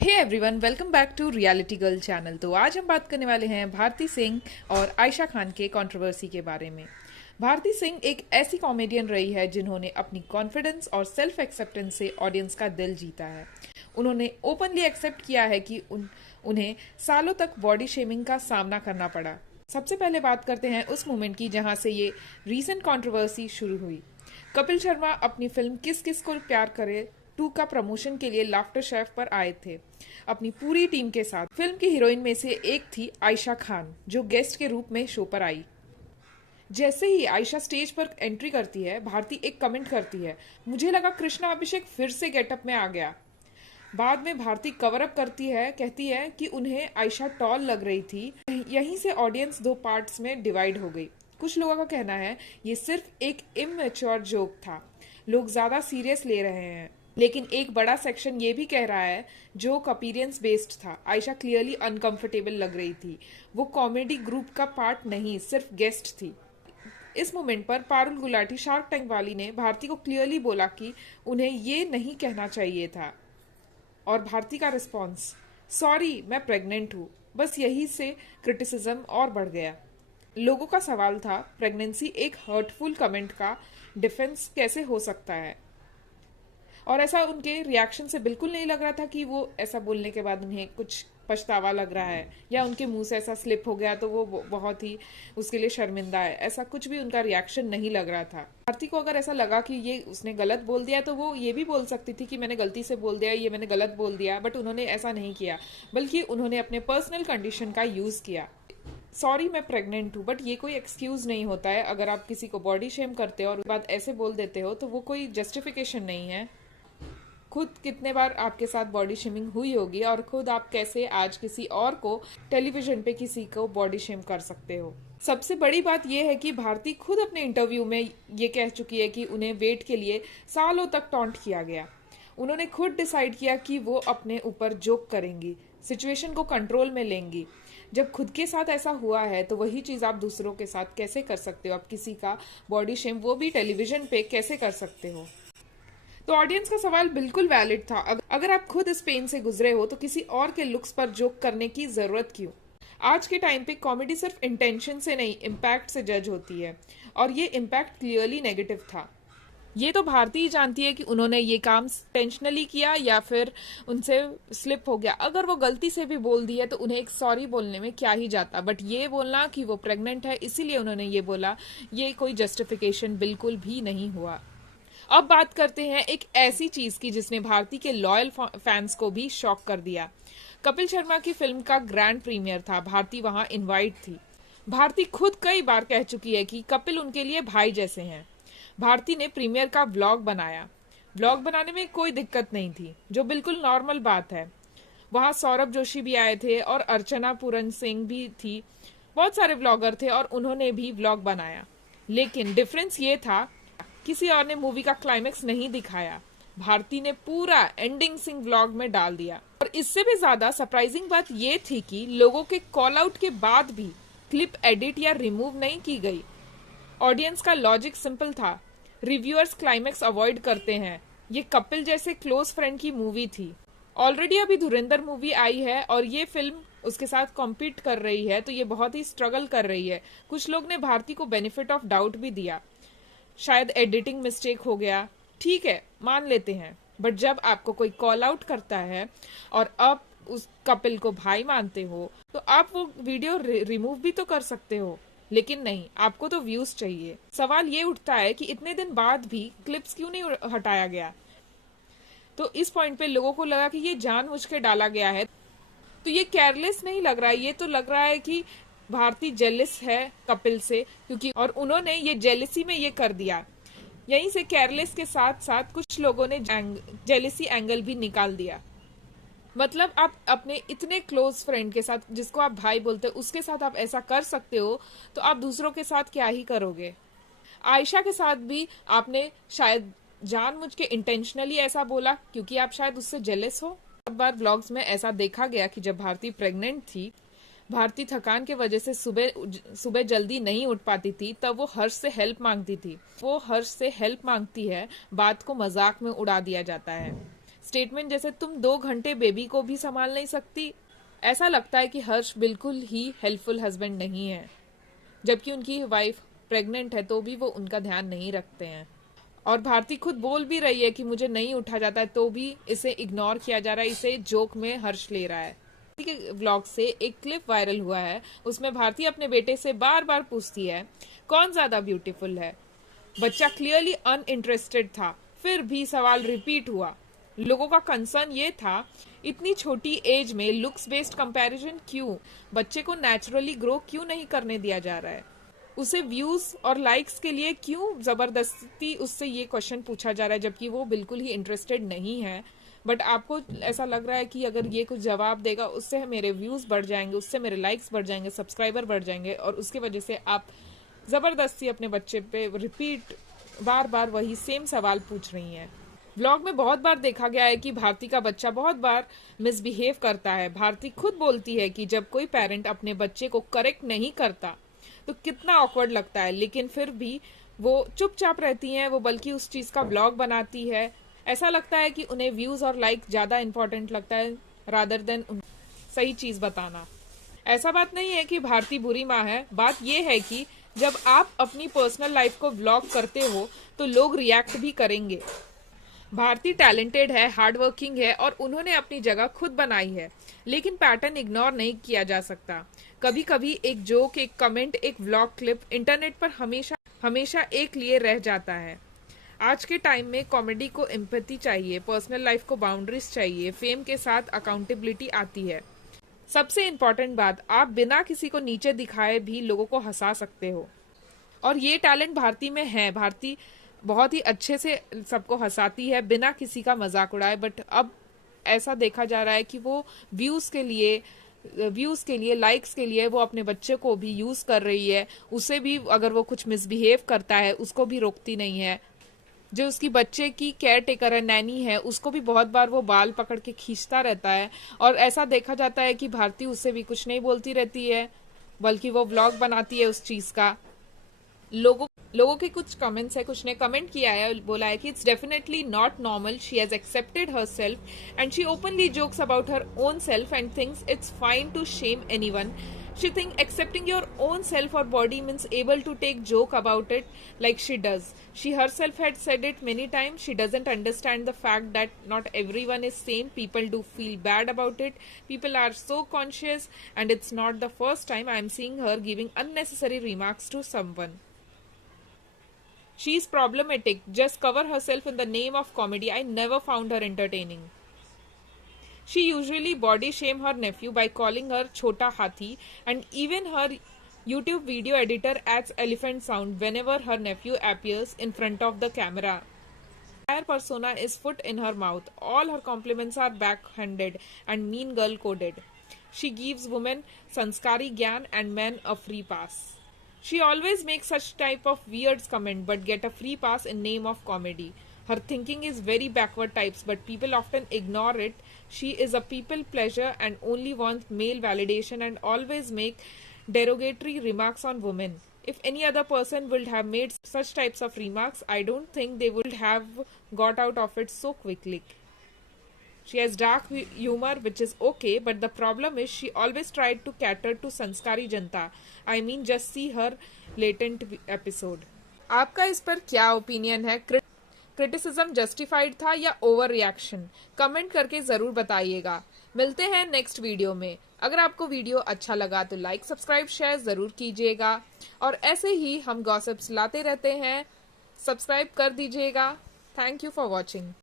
Hey everyone, welcome back to reality girl channel. तो आज हम बात करने वाले हैं भारती सिंह और आयशा खान के कंट्रोवर्सी के बारे में। भारती सिंह एक ऐसी कॉमेडियन रही है जिन्होंने अपनी कॉन्फिडेंस और सेल्फ एक्सेप्टेंस से ऑडियंस का दिल जीता है। उन्होंने ओपनली एक्सेप्ट किया है कि उन्हें सालों तक बॉडी शेमिंग का सामना करना पड़ा। सबसे पहले बात करते हैं उस मोमेंट की जहां से ये रीसेंट कंट्रोवर्सी शुरू हुई। कपिल शर्मा अपनी फिल्म किस किस को प्यार करे 2 का प्रमोशन के लिए लाफ्टर शेफ पर आए थे अपनी पूरी टीम के साथ। फिल्म की हीरोइन में से एक थी आयशा खान, जो गेस्ट के रूप में शो पर आई। जैसे ही आयशा स्टेज पर एंट्री करती है, भारती एक कमेंट करती है, मुझे लगा कृष्णा अभिषेक फिर से गेटअप में आ गया। बाद में भारती कवर अप करती है, कहती है कि उन्हें आयशा टॉल लग रही थी। यहीं से ऑडियंस 2 पार्ट्स में डिवाइड हो गई। कुछ लोगों का कहना है ये सिर्फ एक इमैच्योर जोक था, लोग ज्यादा सीरियस ले रहे हैं। लेकिन एक बड़ा सेक्शन ये भी कह रहा है जोक अपीयरेंस बेस्ड था। आयशा क्लियरली अनकंफर्टेबल लग रही थी, वो कॉमेडी ग्रुप का पार्ट नहीं, सिर्फ गेस्ट थी। इस मोमेंट पर पारुल गुलाटी, शार्क टैंक वाली, ने भारती को क्लियरली बोला कि उन्हें ये नहीं कहना चाहिए था। और भारती का रिस्पॉन्स, सॉरी मैं प्रेग्नेंट हूँ। बस यही से क्रिटिसिज्म और बढ़ गया। लोगों का सवाल था, प्रेगनेंसी एक हर्टफुल कमेंट का डिफेंस कैसे हो सकता है? और ऐसा उनके रिएक्शन से बिल्कुल नहीं लग रहा था कि वो ऐसा बोलने के बाद उन्हें कुछ पछतावा लग रहा है या उनके मुंह से ऐसा स्लिप हो गया तो वो बहुत ही उसके लिए शर्मिंदा है। ऐसा कुछ भी उनका रिएक्शन नहीं लग रहा था। भारती को अगर ऐसा लगा कि ये उसने गलत बोल दिया तो वो ये भी बोल सकती थी कि मैंने गलती से बोल दिया, ये मैंने गलत बोल दिया, बट उन्होंने ऐसा नहीं किया, बल्कि उन्होंने अपने पर्सनल कंडीशन का यूज किया। सॉरी मैं प्रेग्नेंट हूँ, बट ये कोई एक्सक्यूज नहीं होता है। अगर आप किसी को बॉडी शेम करते हो और उसके बाद ऐसे बोल देते हो तो वो कोई जस्टिफिकेशन नहीं है। खुद कितने बार आपके साथ बॉडी शेमिंग हुई होगी और खुद आप कैसे आज किसी और को टेलीविजन पे किसी को बॉडी शेम कर सकते हो। सबसे बड़ी बात यह है कि भारती खुद अपने इंटरव्यू में ये कह चुकी है कि उन्हें वेट के लिए सालों तक टॉन्ट किया गया। उन्होंने खुद डिसाइड किया कि वो अपने ऊपर जोक करेंगी, सिचुएशन को कंट्रोल में लेंगी। जब खुद के साथ ऐसा हुआ है तो वही चीज आप दूसरों के साथ कैसे कर सकते हो? आप किसी का बॉडी शेम, वो भी टेलीविजन पे, कैसे कर सकते हो? तो ऑडियंस का सवाल बिल्कुल वैलिड था। अगर आप खुद इस पेन से गुजरे हो तो किसी और के लुक्स पर जोक करने की जरूरत क्यों? आज के टाइम पे कॉमेडी सिर्फ इंटेंशन से नहीं, इम्पैक्ट से जज होती है, और ये इम्पैक्ट क्लियरली नेगेटिव था। ये तो भारती ही जानती है कि उन्होंने ये काम इंटेंशनली किया या फिर उनसे स्लिप हो गया। अगर वो गलती से भी बोल दी है तो उन्हें एक सॉरी बोलने में क्या ही जाता, बट ये बोलना कि वो प्रेग्नेंट है इसीलिए उन्होंने ये बोला, ये कोई जस्टिफिकेशन बिल्कुल भी नहीं हुआ। अब बात करते हैं एक ऐसी चीज की जिसने भारती के लॉयल फैंस को भी शॉक कर दिया। कपिल शर्मा की फिल्म का ग्रैंड प्रीमियर था, भारती वहां इनवाइट थी। भारती खुद कई बार कह चुकी है कि कपिल उनके लिए भाई जैसे हैं। भारती ने प्रीमियर का व्लॉग बनाया। व्लॉग बनाने में कोई दिक्कत नहीं थी, जो बिल्कुल नॉर्मल बात है। वहां सौरभ जोशी भी आए थे और अर्चना पूरन सिंह भी थी। बहुत सारे व्लॉगर थे और उन्होंने भी व्लॉग बनाया। लेकिन डिफरेंस ये था, किसी और ने मूवी का क्लाइमेक्स नहीं दिखाया, भारती ने पूरा एंडिंग सिंह व्लॉग में डाल दिया। और इससे भी ज्यादा सरप्राइजिंग बात ये थी कि लोगों के कॉल आउट के बाद भी क्लिप एडिट या रिमूव नहीं की गई। ऑडियंस का लॉजिक सिंपल था, रिव्यूअर्स क्लाइमेक्स अवॉइड करते हैं, ये कपिल जैसे क्लोज फ्रेंड की मूवी थी। ऑलरेडी अभी धुरंधर मूवी आई है और ये फिल्म उसके साथ कॉम्पीट कर रही है, तो ये बहुत ही स्ट्रगल कर रही है। कुछ लोग ने भारती को बेनिफिट ऑफ डाउट भी दिया, शायद एडिटिंग मिस्टेक हो गया, ठीक है मान लेते हैं। बट जब आपको कोई कॉल आउट करता है और आप उस कपिल को भाई मानते हो तो आप वो वीडियो रिमूव भी तो कर सकते हो। लेकिन नहीं, आपको तो व्यूज चाहिए। सवाल ये उठता है कि इतने दिन बाद भी क्लिप्स क्यों नहीं हटाया गया? तो इस पॉइंट पे लोगों को लगा कि ये जानबूझ के डाला गया है। तो ये केयरलेस नहीं लग रहा है, ये तो लग रहा है कि भारती जेलिस है कपिल से, क्योंकि और उन्होंने ये जेलिसी में ये कर दिया। यहीं से केयरलेस के साथ साथ कुछ लोगों ने जेलिसी एंगल भी निकाल दिया। मतलब आप अपने इतने क्लोज फ्रेंड के साथ, जिसको आप भाई बोलते हो, उसके साथ आप ऐसा कर सकते हो, तो आप दूसरों के साथ क्या ही करोगे? आयशा के साथ भी आपने शायद जानबूझ के इंटेंशनली ऐसा बोला क्योंकि आप शायद उससे जेलस हो। बहुत बार ब्लॉग्स में ऐसा देखा गया कि जब भारती प्रेग्नेंट थी, भारती थकान के वजह से सुबह जल्दी नहीं उठ पाती थी, तब वो हर्ष से हेल्प मांगती थी। वो हर्ष से हेल्प मांगती है, बात को मजाक में उड़ा दिया जाता है। स्टेटमेंट जैसे तुम 2 घंटे बेबी को भी संभाल नहीं सकती। ऐसा लगता है कि हर्ष बिल्कुल ही हेल्पफुल हस्बैंड नहीं है, जबकि उनकी वाइफ प्रेग्नेंट है तो भी वो उनका ध्यान नहीं रखते हैं। और भारती खुद बोल भी रही है कि मुझे नहीं उठा जाता है तो भी इसे इग्नोर किया जा रहा है, इसे जोक में हर्ष ले रहा है। भारती के व्लॉग से एक क्लिप वायरल हुआ है, उसमें भारती अपने बेटे से बार बार पूछती है कौन ज्यादा ब्यूटीफुल है। बच्चा क्लियरली अनइंटरेस्टेड था, फिर भी सवाल रिपीट हुआ। लोगों का कंसर्न ये था इतनी छोटी एज में लुक्स बेस्ड कंपैरिजन क्यों, बच्चे को नेचुरली ग्रो क्यों नहीं करने दिया जा रहा है, उसे व्यूज और लाइक्स के लिए क्यों जबरदस्ती उससे ये क्वेश्चन पूछा जा रहा है, जबकि वो बिल्कुल ही इंटरेस्टेड नहीं है। बट आपको ऐसा लग रहा है कि अगर ये कुछ जवाब देगा उससे मेरे व्यूज बढ़ जाएंगे, उससे मेरे लाइक्स बढ़ जाएंगे, सब्सक्राइबर बढ़ जाएंगे, और उसकी वजह से आप जबरदस्ती अपने बच्चे पे रिपीट बार बार वही सेम सवाल पूछ रही हैं। ब्लॉग में बहुत बार देखा गया है कि भारती का बच्चा बहुत बार मिसबिहेव करता है। भारती खुद बोलती है कि जब कोई पेरेंट अपने बच्चे को करेक्ट नहीं करता तो कितना ऑकवर्ड लगता है, लेकिन फिर भी वो चुपचाप रहती हैं, वो बल्कि उस चीज का ब्लॉग बनाती है। ऐसा लगता है कि उन्हें व्यूज और लाइक ज्यादा इंपॉर्टेंट लगता है रादर देन सही चीज बताना। ऐसा बात नहीं है कि भारती बुरी माँ है, बात यह है कि जब आप अपनी पर्सनल लाइफ को व्लॉग करते हो तो लोग रिएक्ट भी करेंगे। भारती टैलेंटेड है, हार्डवर्किंग है और उन्होंने अपनी जगह खुद बनाई है, लेकिन पैटर्न इग्नोर नहीं किया जा सकता। कभी कभी एक जोक, एक कमेंट, एक व्लॉग क्लिप इंटरनेट पर हमेशा एक लिए रह जाता है। आज के टाइम में कॉमेडी को एम्पैथी चाहिए, पर्सनल लाइफ को बाउंड्रीज चाहिए, फेम के साथ अकाउंटेबिलिटी आती है। सबसे इम्पोर्टेंट बात, आप बिना किसी को नीचे दिखाए भी लोगों को हंसा सकते हो, और ये टैलेंट भारती में है। भारती बहुत ही अच्छे से सबको हंसाती है बिना किसी का मजाक उड़ाए। बट अब ऐसा देखा जा रहा है कि वो व्यूज के लिए लाइक्स के लिए वो अपने बच्चे को भी यूज कर रही है। उसे भी अगर वो कुछ मिसबिहेव करता है उसको भी रोकती नहीं है। जो उसकी बच्चे की केयर टेकर है, नैनी है, उसको भी बहुत बार वो बाल पकड़ के खींचता रहता है। और ऐसा देखा जाता है कि भारती उससे भी कुछ नहीं बोलती रहती है, बल्कि वो व्लॉग बनाती है उस चीज का। लोगों के कुछ कमेंट्स है, कुछ ने कमेंट किया है, बोला है कि it's definitely not normal, she has accepted her self and she openly jokes about her own self and thinks it's fine to shame anyone. She think accepting your own self or body means able to take joke about it like she does. She herself had said it many times. She doesn't understand the fact that not everyone is same. People do feel bad about it. People are so conscious, and it's not the first time I am seeing her giving unnecessary remarks to someone. She's problematic. Just cover herself in the name of comedy. I never found her entertaining. She usually body shame her nephew by calling her Chota Hathi, and even her YouTube video editor adds elephant sound whenever her nephew appears in front of the camera. Her entire persona is foot in her mouth. All her compliments are backhanded and mean girl coded. She gives women sanskari gyan and men a free pass. She always makes such type of weird comment but get a free pass in name of comedy. Her thinking is very backward types, but people often ignore it. She is a people pleaser and only wants male validation and always make derogatory remarks on women. If any other person would have made such types of remarks, I don't think they would have got out of it so quickly. She has dark humor, which is okay, but the problem is she always tried to cater to Sanskari Janta. I mean, just see her latent episode. आपका इस पर क्या opinion है? Criticism justified था या over reaction? Comment करके जरूर बताइएगा। मिलते हैं नेक्स्ट वीडियो में। अगर आपको वीडियो अच्छा लगा तो लाइक, सब्सक्राइब, शेयर जरूर कीजिएगा, और ऐसे ही हम गॉसिप्स लाते रहते हैं। सब्सक्राइब कर दीजिएगा। Thank you for watching.